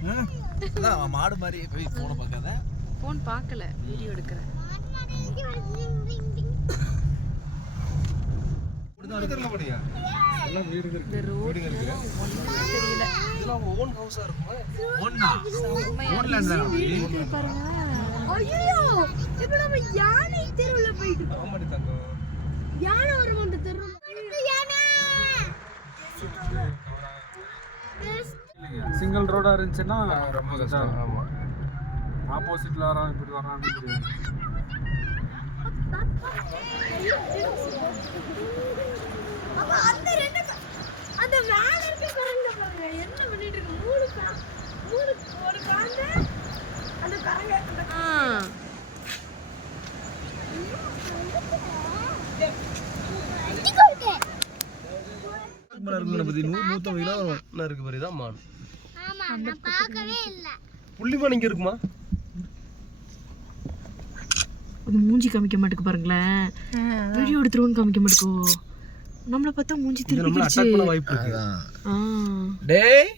அதான் மாடு மாதிரி போய் போனை பார்க்காத. ஃபோன் பார்க்கல, வீடியோ எடுக்கிறேன். இந்த ரோடு தெரியல. இதெல்லாம் ஓன் ஹவுஸா இருக்குமா? ஓன்னா ஓன் லேண்ட் தான் அப்படி பாருங்க. ஐயோ இப்போ நம்ம யானை தெருவுல போயிட்டு இருக்கோம். ஆமாடி தங்கம். யானை ஒரு மண்ட தெருவுல யானை சிங்கிள் ரோடா இருந்துச்சுன்னா ரொம்ப கஷ்டம். ஆமா, ஆப்போசிட்ல வரான் இப்படி வரான்னு தெரியும். அப்ப அந்த ரெண்டு அந்த மேல இருக்க குரங்கு பாருங்க என்ன பண்ணிட்டு இருக்கு. மூணு ஒரு காந்த அந்த கரங்க பத்தி 100-150 கிலோ உள்ள இருக்கு பாரு. இதான் மான். ஆமா நான் பார்க்கவே இல்ல. புள்ளிமான் இங்க இருக்குமா? அது மூஞ்சி காமிக்க மாட்டேக்கு பாருங்களேன். வீடியோ எடுத்துருவோன்னு காமிக்க மாட்டேக்கோ. நம்மள பார்த்தா மூஞ்சி திருப்பி அட்டாக் பண்ண வாய்ப்பு இருக்கு. டேய்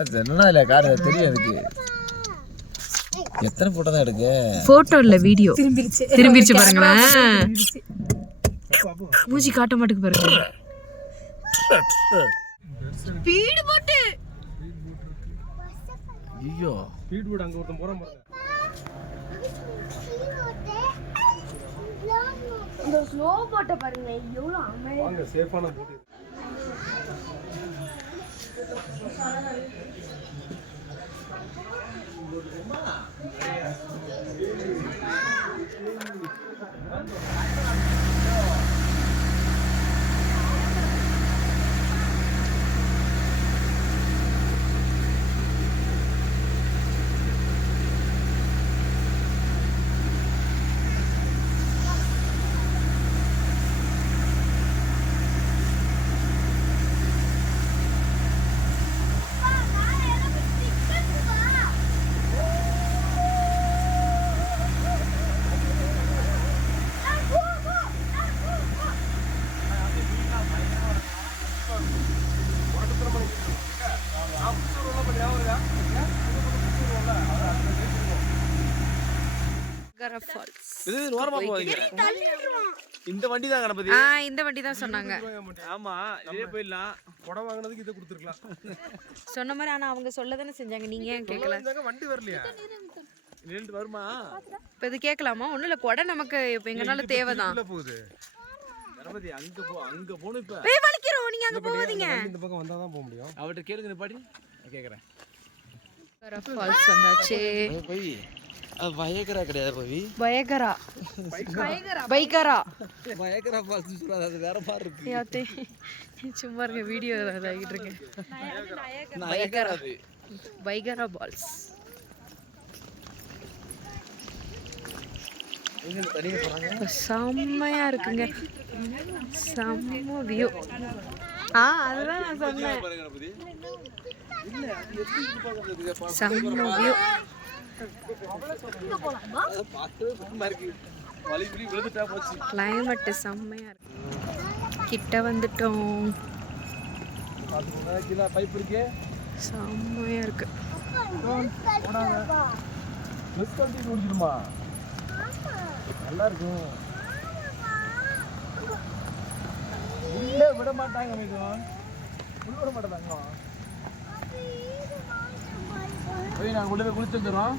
அது என்னடா இல்ல கார் தெரியும் அதுக்கு. எத்தனை போட்டோ தான் எடுக்க? போட்டோ இல்ல வீடியோ. திரும்பிருச்சு பாருங்களேன். மூஞ்சி காட்ட மாட்டேக்கு பாருங்க. Speed boat. ஐயோ ஸ்பீட் போட் அங்க ஒருத்தன் போறான் பாருங்க. இந்த ஸ்லோ போட்ட பாருங்க எவ்வளவு அமைதியா. வாங்க சேஃபான போட். இது நோரமா போவீங்க. இந்த வண்டி தான் கணபதி. இந்த வண்டி தான் சொன்னாங்க. ஆமா இதே போயிடலாம். புடவை வாங்குனதுக்கு இதை கொடுத்துருக்கலாம் சொன்ன மாதிரி. ஆனா அவங்க சொல்லதானே செஞ்சாங்க. நீங்க ஏன் கேட்கல? வண்டி வரலையா? நின்று வருமா? இப்போ இது கேட்கலாமா? ஒன்றும் இல்லை, கொடை நமக்கு இப்போ எங்கனாலும் தேவைதான். போகுது கணபதி அங்க போகணும். இப்போ வலிக்கிறோம், நீங்க அங்க போகாதீங்க. இந்த பக்கம் வந்தா தான் போக முடியும். அவர்கிட்ட கேளுங்க. பாடி கேட்குறேன். ஃபால்ஸ் வந்தாச்சு. போய் அது பயகரா கிடையாது போய் பயகரா ஃபால்ஸ் சொல்றாது. அது வேற மாதிரி இருக்கு. யாத்தே சும்மா இருக்க. வீடியோ ஆகிட்டு இருக்கு. Niagara Falls. செம்மையா இருக்குங்க. செம்ம வியூ. அதுதான் நான் சொன்னேன். செம்ம வியூ. கிளைமேட் செம்மையா இருக்கு. கிட்ட வந்துட்டோம். செம்மையா இருக்கு. நல்லா இருக்கும். உள்ளே விட மாட்டாங்க. விட மாட்டாங்க. போய் நாங்கள் உள்ள போய் குளிச்சு வந்துடுறோம்.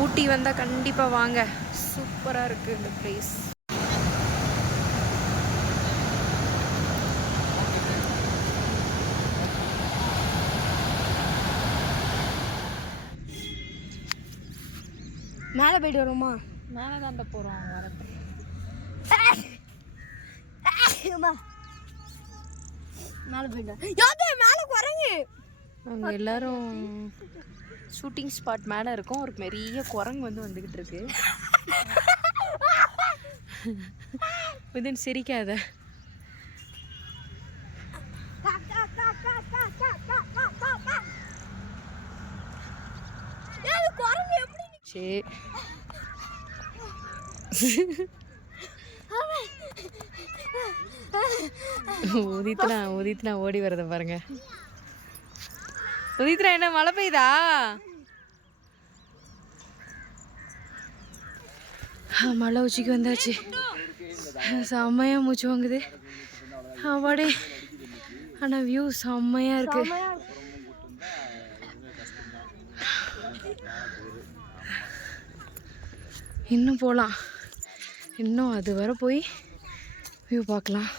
ஊட்டி வந்தா கண்டிப்பா வாங்க. சூப்பரா இருக்கு இந்த பிளேஸ். மேலே போயிட்டு வரோமா? மேலே தான் போறோம். வரது மேலே போயிட்டு மேலே குரங்கு. அங்கே எல்லாரும் ஷூட்டிங் ஸ்பாட் மேலே இருக்கும். ஒரு பெரிய குரங்கு வந்துக்கிட்டு இருக்கு. சிரிக்காத. குரங்கு எப்படி சரி உதித்னா ஓடி வரத பாருங்க. உதித்னா என்ன மழை பெய்யுதா? மழை உச்சிக்கு வந்தாச்சு. செம்மையா மூச்சு வாங்குது அப்பாடே. ஆனால் வியூ செம்மையா இருக்கு. இன்னும் போகலாம், இன்னும் அது வர போய் வியூ பார்க்கலாம்.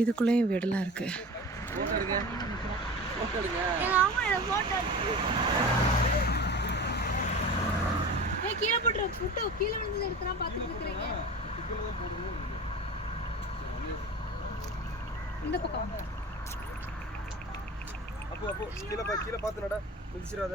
இதுக்குள்ளேயும் வீடெல்லாம் இருக்கு. கீழே போட்டுரு புட்டு, கீழே விழுந்தது எடுத்துனா பார்த்துட்டு இருக்கிறீங்க. இந்த பக்கம் அப்போ கீழே பார்த்து நட, மிதிச்சிடாத.